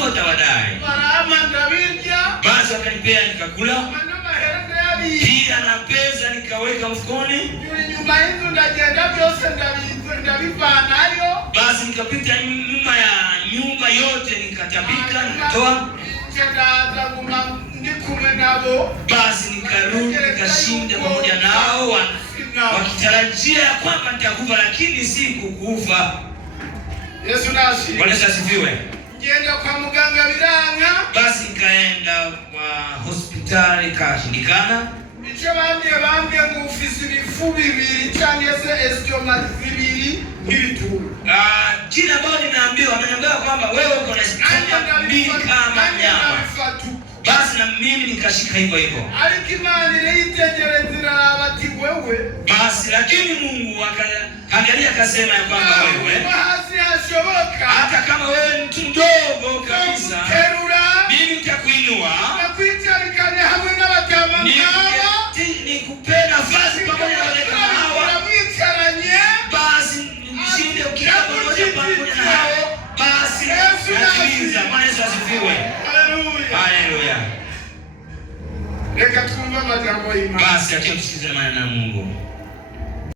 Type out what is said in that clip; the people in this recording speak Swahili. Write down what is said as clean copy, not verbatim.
wakanifuata baadaye. Basi wakanipea nikakula. Pia na pesa nikaweka mfukoni. Basi nikapita nyuma ya nyumba yote nikatapika nikatoa. Basi nikarudi nikashinda pamoja nao wakitarajia kwamba nitakufa, lakini si kukufa. Yesu nasifiwe. Bwana asifiwe. Ngienda kwa muganga biranga. Basi nikaenda kwa hospitali kashindikana. Icho bambye ngo ufisi bifu bibiri cyangwa se estomach bibiri nk'ibituru. Jina ambalo ninaambiwa ameniambia kwamba wewe uko na stomach mbili kama nyama. Basi na mimi nikashika hivyo hivyo. Alikimanire itegerezira abati wewe. Basi lakini Mungu akaangalia akasema ya kwamba wewe hata kama wewe mtu mdogo kabisa, mimi nitakuinua. Nikupe nafasi pamoja na wale kama hawa. Basi nishinde ukiwa pamoja na hao. Basi natimiza. Bwana Yesu asifiwe. Haleluya. Leka tukumva majambo y'Imana. Basi acha tusikize maneno ya Mungu.